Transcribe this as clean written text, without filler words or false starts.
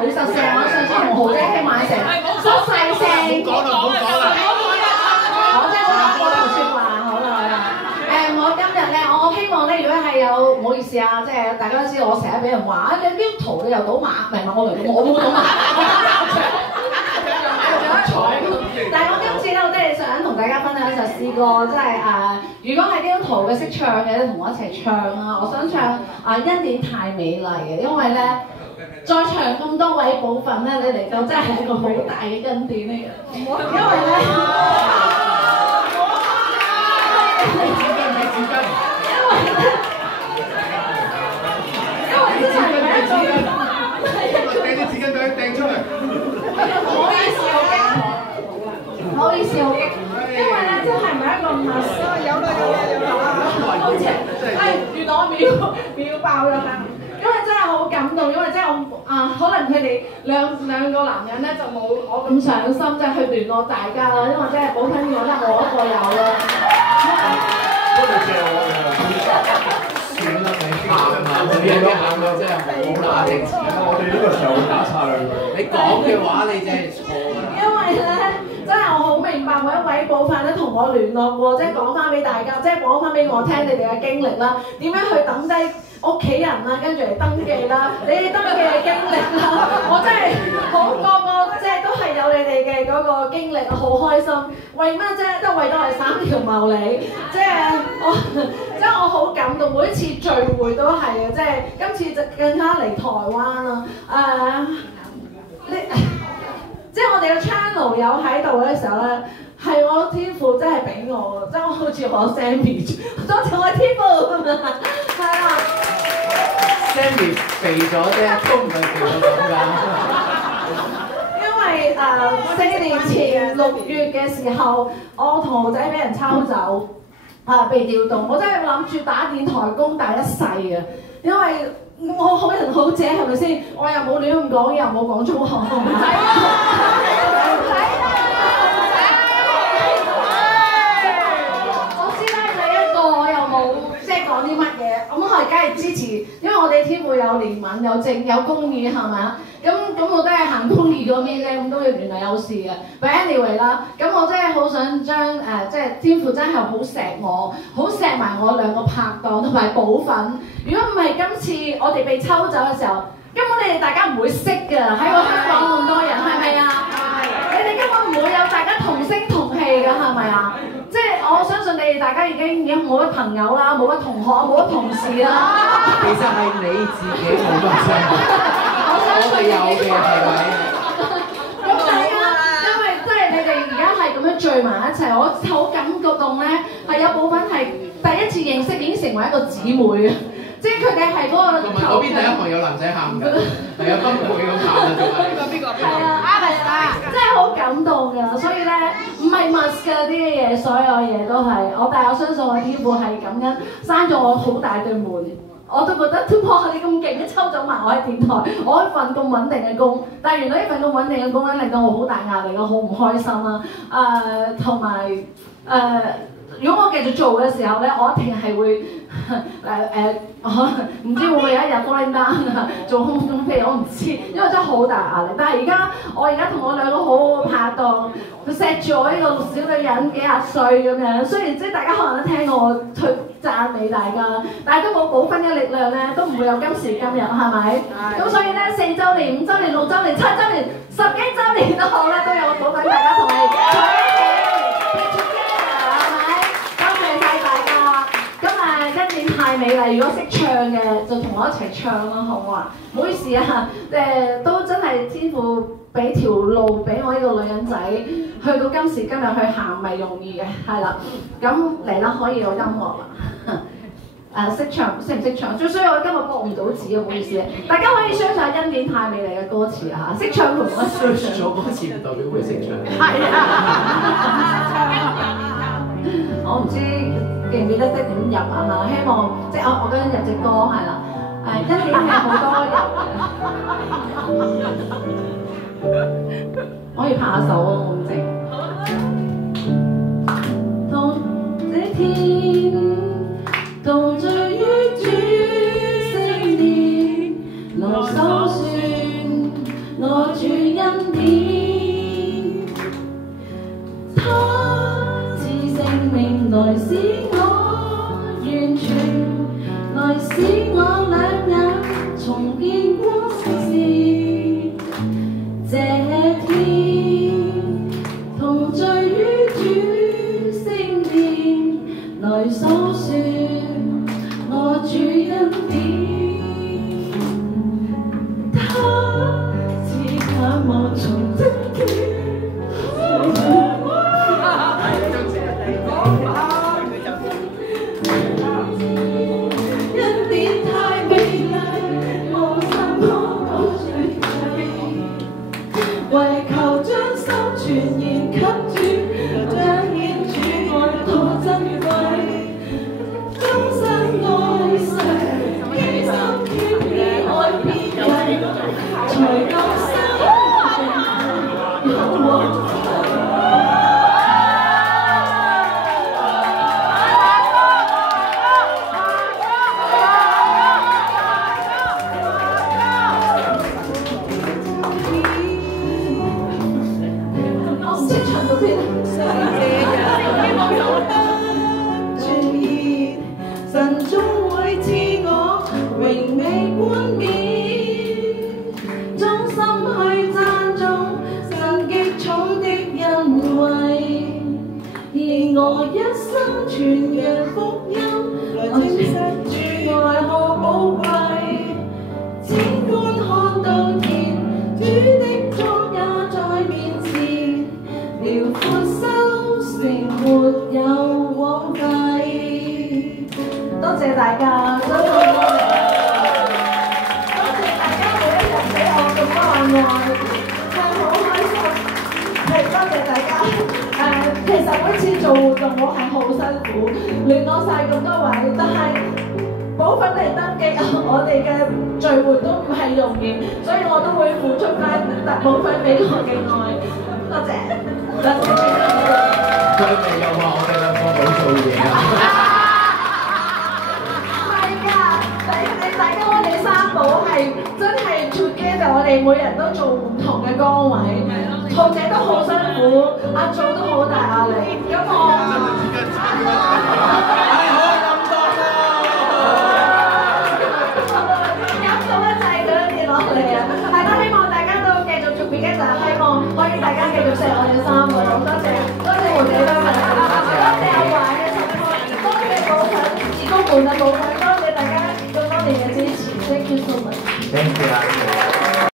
好實聲，我上次同豪姐傾晚成收細聲。講啦，唔好講啦。我真係想講嗰條説話，好啦好啦。我今日咧，我希望咧，如果係有唔好意思啊，即係大家都知道我成日俾人話你標圖你又賭馬，唔係我嚟嘅，我冇賭馬。但係我今次咧，我真係想同大家分享一首詩歌，即係如果係基督徒嘅識唱嘅，同我一齊唱啊！我想唱恩典太美麗嘅，因為咧，在場咁多位部分咧，你嚟到真係一個好大嘅恩典嚟嘅，因為咧，真係唔係一個，掟啲紙巾俾佢掟出嚟。唔好意思，好激動。唔好意思，好激動，因為咧真係唔係一個密室，有啦，好似原來我秒爆咗啦，因為真係好感動，因為真係我可能佢哋兩個男人咧就冇我咁上心，即係去聯絡大家啦，因為真係寶吞講得我一個有啦。多謝我㗎。算啦，你喊啊！你喊啊！真係好難聽。我哋呢個時候會打岔兩句。你講嘅話，你真係錯啦。因為咧，真係我好明白每一位部分咧同我聯絡過，即係講翻俾大家，即係講翻俾我聽你哋嘅經歷啦，點樣去等低屋企人啦，跟住嚟登記啦，你哋登記嘅經歷啦，我真係好個即係都係有你哋嘅嗰個經歷，好開心。為乜啫？都為咗係3條茂利，即係我好感動，每一次聚會都係嘅，即係今次就更加嚟台灣啦，即係我哋嘅 channel 有喺度嘅時候咧，係我天父真係俾我嘅，即係我好似我 Sammy， 多謝我天父，係啦。Sammy 肥咗啫，都唔係肥到咁㗎。因為4年前6月嘅時候，我同豪仔俾人抽走，被調動，我真係諗住打電台攻打一世嘅，因為我好人好姐係咪先？我又冇亂咁講，又冇講粗口。我師奶仔一個，我又冇即係講啲乜嘢，咁我係梗係支持，因為我哋天父有憐憫、有正、有公義，係咪啊？咁我都係行公義嗰邊啫，咁都要原來有事嘅。But anyway 啦，咁我真係好想將即係天父真係好錫我，好錫埋我2個拍檔同埋寶粉。如果唔係今次我哋被抽走嘅時候，根本你哋大家唔會識㗎，喺個香港咁多人，係咪啊？你哋根本唔會有大家同聲同氣㗎，係咪啊？即係我相信你哋大家已經冇乜朋友啦，冇乜同學，冇乜同事啦。其實係你自己冇乜親。我哋有嘅係咪？咁大家，因為即係你哋而家係咁樣聚埋一齊，我好感動咧，係有部分係第一次認識已經成為一個姊妹啊！即係佢哋係嗰個。同埋嗰邊第一行有男仔喊㗎，係有金妹咁喊㗎，仲係。邊個？係啊，真係好感動㗎，所以咧唔係 must 㗎啲嘢，所有嘢都係我，但係我相信我天父係咁樣閂咗我好大對門。我都覺得哇！你咁勁，抽走埋我喺電台，我一份咁穩定嘅工，但係原來呢份咁穩定嘅工咧，令到我好大壓力，我好唔開心啦。同埋如果我繼續做嘅時候咧，我一定係會唔知會唔會有一日 falling down 啊，做空中飛，我唔知，因為真係好大壓力。但係我而家同我2個好好嘅拍檔，佢錫住我呢個小女人幾廿歲咁樣，雖然即係大家可能都聽過我去讚美大家，但係都冇寶芬嘅力量咧，都唔會有今時今日，係咪？咁所以咧4週年、5週年、6週年、7週年、10幾週年都好咧，都有寶芬大家同你坐一齊，係咪？多謝晒大家。咁恩典太美麗，如果識唱嘅就同我一齊唱啦，好唔好啊？唔好意思啊，都真係天父俾條路俾我呢個女人仔，去到今時今日去行唔係容易嘅，係啦。咁嚟啦，可以有音樂啦。識唱識唔識唱？最衰我今日播唔到字啊，唔好意思。大家可以 search 下恩典太美麗嘅歌詞啊嚇，識唱同我 search 咗歌詞唔代表會識唱。係啊。我唔知記唔記得即點入啊嚇，希望即我嗰陣入隻歌係啦。恩典係好多人，我可以拍下手啊，我唔靜。同這天同聚於主聖殿，留守算我兩眼重見光色時，這天同醉於主聖殿，來訴說我主恩典。他似盼望從真經。為求將心全然給主，彰顯主愛多珍貴，終身愛誰，犧牲添意愛別人，才夠生有往神終會賜我榮美冠冕，衷心去讚頌神極重的恩惠，而我一生傳揚福音，來證實主愛何寶貴。千觀看到天，主的足也在面前，遼闊修成沒有枉費。多謝大家，多謝大家每一日俾我咁多愛，係好開心。係多謝大家。其實每次做活動我係好辛苦，聯絡晒咁多位，但係補份嚟登記，我哋嘅聚會都唔係容易，所以我都會付出翻補份俾我嘅愛。多謝，多謝。佢哋又話我哋兩個冇做嘢啊！真係 together， 我哋每人都做唔同嘅崗位，兔姐都好辛苦，阿祖都好大壓力。咁我飲到一滯咁樣跌落嚟啊！係啦，希望大家都繼續做 together， 希望可以大家繼續錫我哋三個。多謝胡姐多謝阿華嘅 support， 多謝寶粉義工們嘅寶粉，多謝大家咁多年嘅支持。Thank you so much. Thank you.